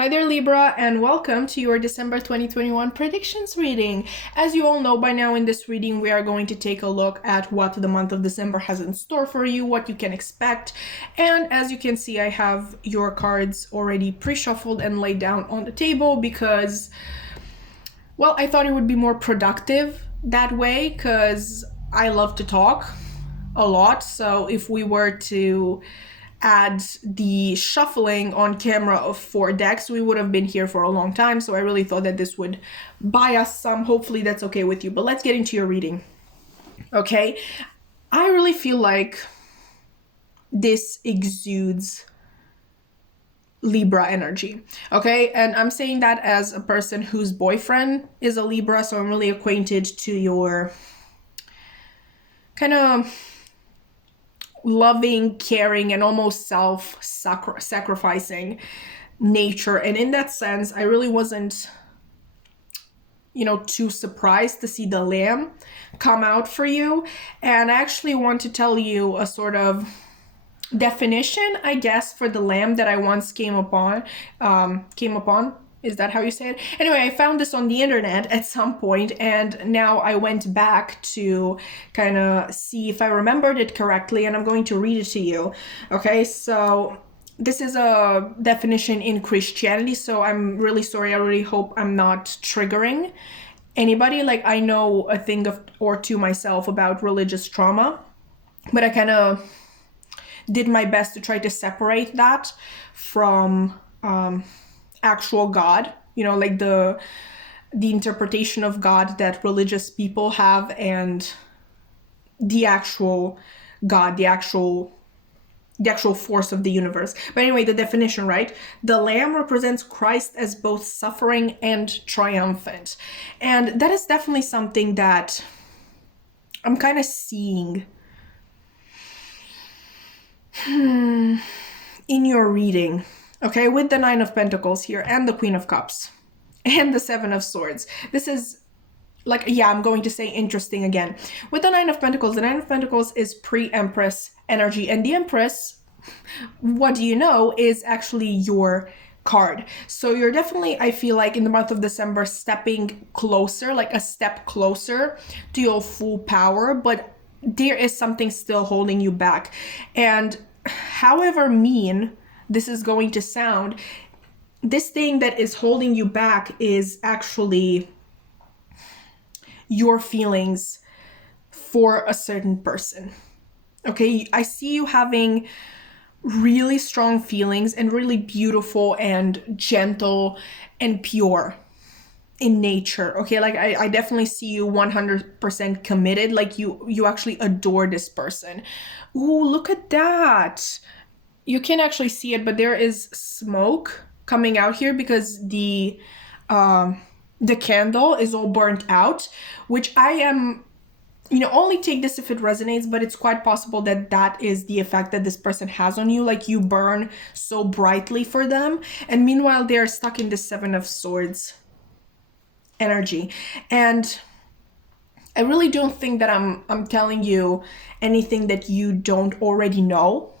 Hi there, Libra, and welcome to your December 2021 predictions reading. As you all know by now, in this reading, we are going to take a look at what the month of December has in store for you, what you can expect. And as you can see, I have your cards already pre-shuffled and laid down on the table because, well, I thought it would be more productive that way because I love to talk a lot. So if we were to add the shuffling on camera of 4 decks, we would have been here for a long time. So I really thought that this would buy us some. Hopefully that's okay with you. But let's get into your reading. Okay, I really feel like this exudes Libra energy. Okay, and I'm saying that as a person whose boyfriend is a Libra, so I'm really acquainted to your kind of loving, caring, and almost self-sacrificing nature. And in that sense, I really wasn't, too surprised to see the Lamb come out for you. And I actually want to tell you a sort of definition, I guess, for the Lamb that I once came upon. Is that how you say it? Anyway, I found this on the internet at some point, and now I went back to kind of see if I remembered it correctly, and I'm going to read it to you. Okay, so this is a definition in Christianity, so I'm really sorry. I really hope I'm not triggering anybody. Like, I know a thing or two myself about religious trauma, but I kind of did my best to try to separate that from actual God, like the interpretation of God that religious people have, and the actual God, the actual force of the universe. But anyway, the definition, right? The Lamb represents Christ as both suffering and triumphant. And that is definitely something that I'm kind of seeing in your reading. Okay, with the 9 of Pentacles here and the Queen of Cups and the 7 of Swords. This is I'm going to say interesting again. With the 9 of Pentacles, the 9 of Pentacles is pre-Empress energy. And the Empress, what do you know, is actually your card. So you're definitely, I feel like, in the month of December, stepping closer, like a step closer to your full power. But there is something still holding you back. And however mean this is going to sound, this thing that is holding you back is actually your feelings for a certain person. Okay, I see you having really strong feelings and really beautiful and gentle and pure in nature. Okay, like I definitely see you 100% committed, like you actually adore this person. Ooh, look at that. You can actually see it, but there is smoke coming out here because the candle is all burnt out, which I am, only take this if it resonates, but it's quite possible that that is the effect that this person has on you. Like, you burn so brightly for them, and meanwhile they're stuck in the 7 of Swords energy. And I really don't think that I'm telling you anything that you don't already know.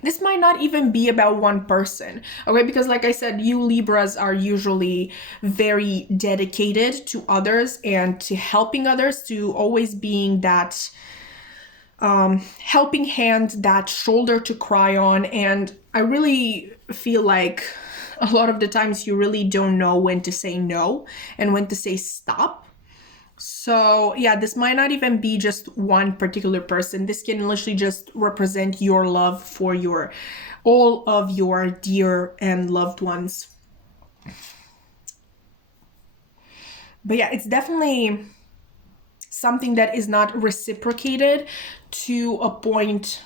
This might not even be about one person, okay? Because like I said, you Libras are usually very dedicated to others and to helping others, to always being that helping hand, that shoulder to cry on. And I really feel like a lot of the times you really don't know when to say no and when to say stop. So yeah, this might not even be just one particular person. This can literally just represent your love for all of your dear and loved ones. But yeah, it's definitely something that is not reciprocated to a point,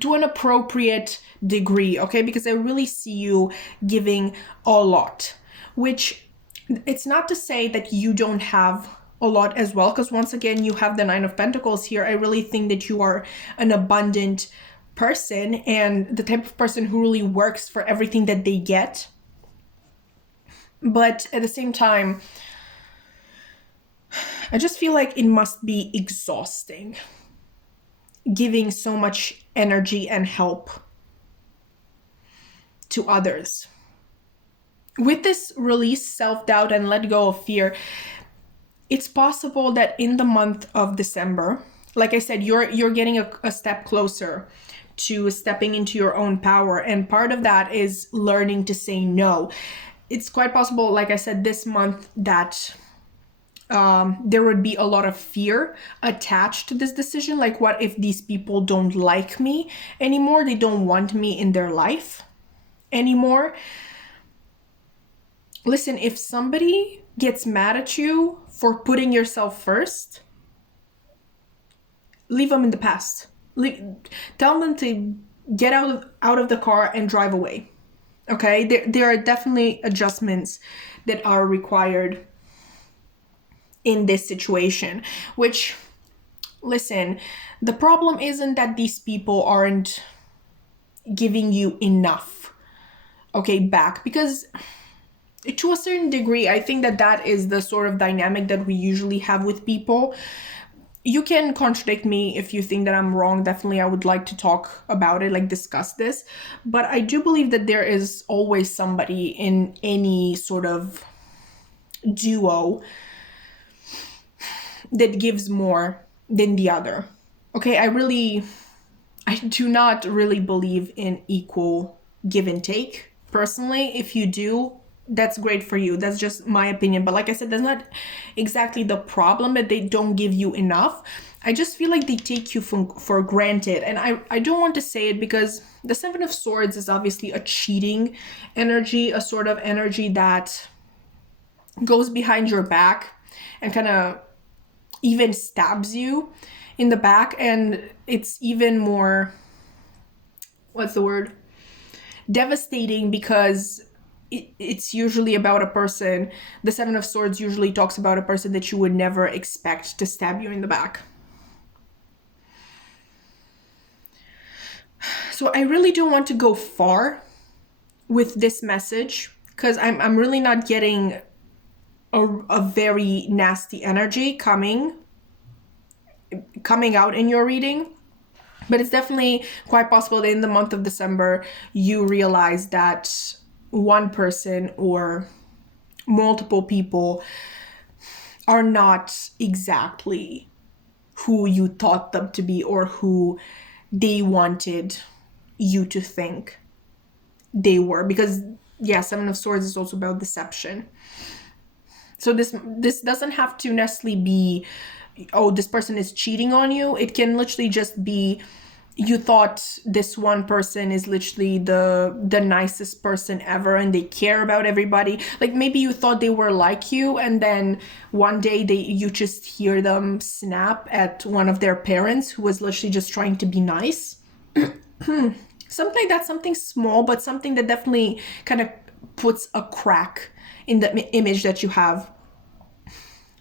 to an appropriate degree, okay? Because I really see you giving a lot, which it's not to say that you don't have a lot as well, because once again, you have the 9 of Pentacles here. I really think that you are an abundant person and the type of person who really works for everything that they get. But at the same time, I just feel like it must be exhausting giving so much energy and help to others. With this release self-doubt and let go of fear, it's possible that in the month of December, like I said, you're getting a step closer to stepping into your own power. And part of that is learning to say no. It's quite possible, like I said, this month that there would be a lot of fear attached to this decision. Like, what if these people don't like me anymore? They don't want me in their life anymore. Listen, if somebody gets mad at you for putting yourself first, leave them in the past. Tell them to get out of the car and drive away. Okay? There are definitely adjustments that are required in this situation, which, listen, the problem isn't that these people aren't giving you enough, okay, back, because to a certain degree, I think that is the sort of dynamic that we usually have with people. You can contradict me if you think that I'm wrong. Definitely, I would like to talk about it, like discuss this. But I do believe that there is always somebody in any sort of duo that gives more than the other. Okay, I do not really believe in equal give and take, personally. If you do, that's great for you. That's just my opinion. But like I said, that's not exactly the problem that they don't give you enough. I just feel like they take you for granted. And I don't want to say it because the Seven of Swords is obviously a cheating energy, a sort of energy that goes behind your back and kind of even stabs you in the back. And it's even more, what's the word? Devastating, because it's usually about a person. The Seven of Swords usually talks about a person that you would never expect to stab you in the back. So I really don't want to go far with this message because I'm really not getting a very nasty energy coming out in your reading. But it's definitely quite possible that in the month of December, you realize that one person or multiple people are not exactly who you thought them to be or who they wanted you to think they were. Because, yeah, Seven of Swords is also about deception. So this doesn't have to necessarily be, oh, this person is cheating on you. It can literally just be, you thought this one person is literally the nicest person ever and they care about everybody. Like, maybe you thought they were like you, and then one day you just hear them snap at one of their parents who was literally just trying to be nice. Something like that, something small, but something that definitely kind of puts a crack in the image that you have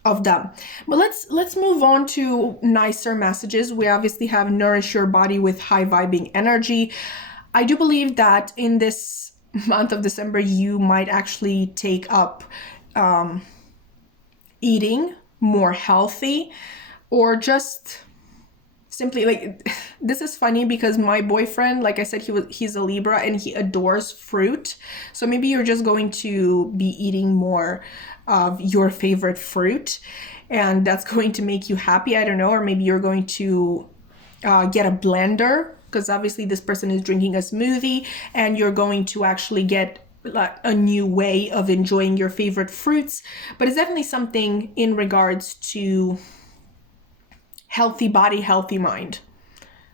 of them. But let's move on to nicer messages. We obviously have nourish your body with high vibing energy. I do believe that in this month of December, you might actually take up eating more healthy, or just simply, like, this is funny because my boyfriend, like I said, he's a Libra and he adores fruit. So maybe you're just going to be eating more of your favorite fruit and that's going to make you happy. I don't know. Or maybe you're going to get a blender, because obviously this person is drinking a smoothie, and you're going to actually get like a new way of enjoying your favorite fruits. But it's definitely something in regards to healthy body, healthy mind,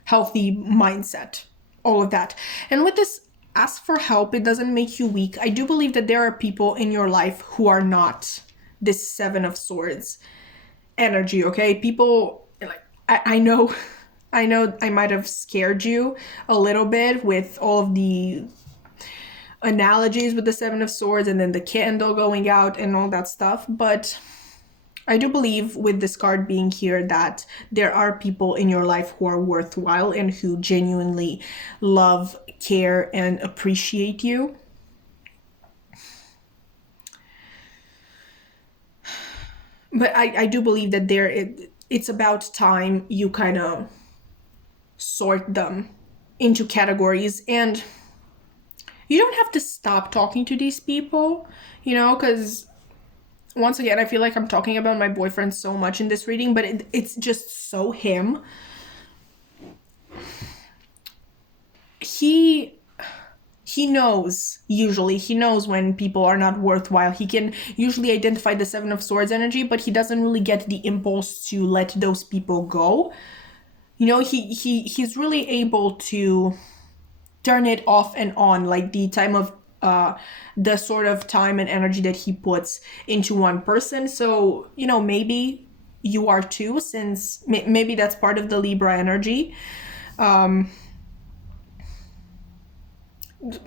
healthy mindset, all of that. And with this, ask for help. It doesn't make you weak. I do believe that there are people in your life who are not this Seven of Swords energy, okay? People, like, I know I might have scared you a little bit with all of the analogies with the Seven of Swords and then the candle going out and all that stuff, but I do believe with this card being here that there are people in your life who are worthwhile and who genuinely love, care, and appreciate you. But I do believe that it's about time you kind of sort them into categories. And you don't have to stop talking to these people, you know, because once again, I feel like I'm talking about my boyfriend so much in this reading, but it's just so him. He knows, usually he knows when people are not worthwhile. He can usually identify the Seven of Swords energy, but he doesn't really get the impulse to let those people go. You know, he's really able to turn it off and on, like the time of the sort of time and energy that he puts into one person. So, you know, maybe you are too, since maybe that's part of the Libra energy.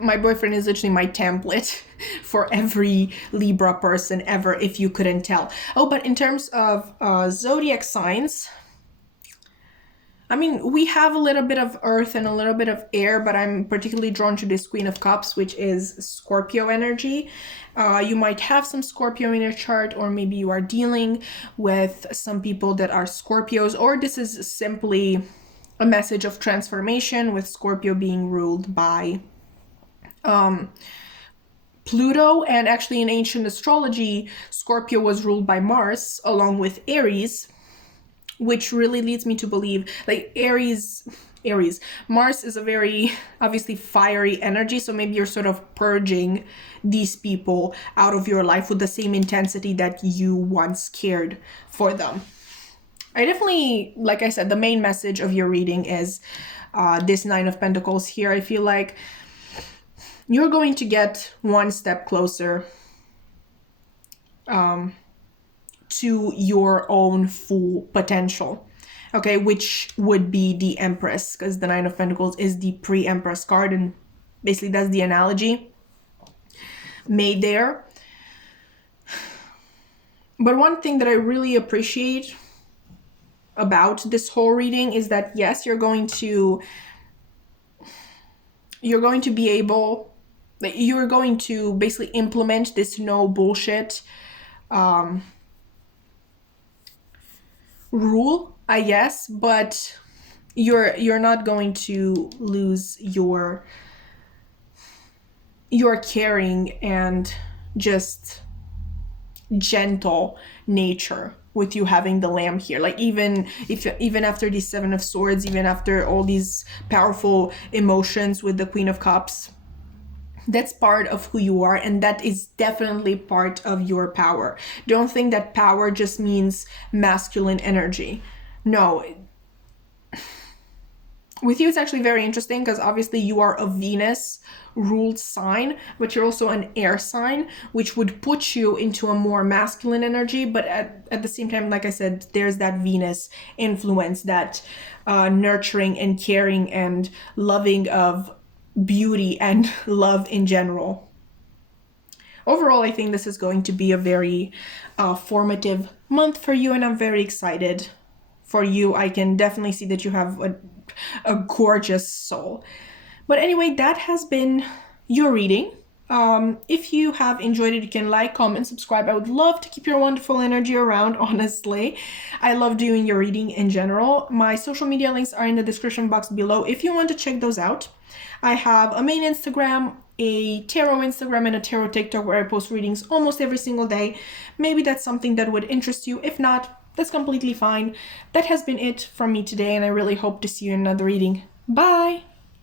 My boyfriend is literally my template for every Libra person ever, if you couldn't tell. Oh, but in terms of zodiac signs, I mean, we have a little bit of earth and a little bit of air, but I'm particularly drawn to this Queen of Cups, which is Scorpio energy. You might have some Scorpio in your chart, or maybe you are dealing with some people that are Scorpios, or this is simply a message of transformation, with Scorpio being ruled by Pluto. And actually in ancient astrology, Scorpio was ruled by Mars along with Aries, which really leads me to believe, like, Aries, Mars is a very obviously fiery energy, so maybe you're sort of purging these people out of your life with the same intensity that you once cared for them. I definitely, like I said, the main message of your reading is this Nine of Pentacles here. I feel like you're going to get one step closer to your own full potential, okay, which would be the Empress, because the Nine of Pentacles is the pre-Empress card, and basically that's the analogy made there. But one thing that I really appreciate about this whole reading is that, yes, you're going to be able, you're going to basically implement this no bullshit rule, I guess, but you're not going to lose your caring and just gentle nature with you having the Lamb here. Like, even after the Seven of Swords, even after all these powerful emotions with the Queen of Cups, that's part of who you are, and that is definitely part of your power. Don't think that power just means masculine energy. No. With you, it's actually very interesting, because obviously you are a Venus ruled sign, but you're also an air sign, which would put you into a more masculine energy. But at the same time, like I said, there's that Venus influence, that nurturing and caring and loving of beauty and love in general. Overall, I think this is going to be a very formative month for you, and I'm very excited for you. I can definitely see that you have a gorgeous soul. But anyway, that has been your reading. If you have enjoyed it, you can like, comment, subscribe. I would love to keep your wonderful energy around, honestly. I love doing your reading in general. My social media links are in the description box below if you want to check those out. I have a main Instagram, a tarot Instagram, and a tarot TikTok where I post readings almost every single day. Maybe that's something that would interest you. If not, that's completely fine. That has been it from me today, and I really hope to see you in another reading. Bye!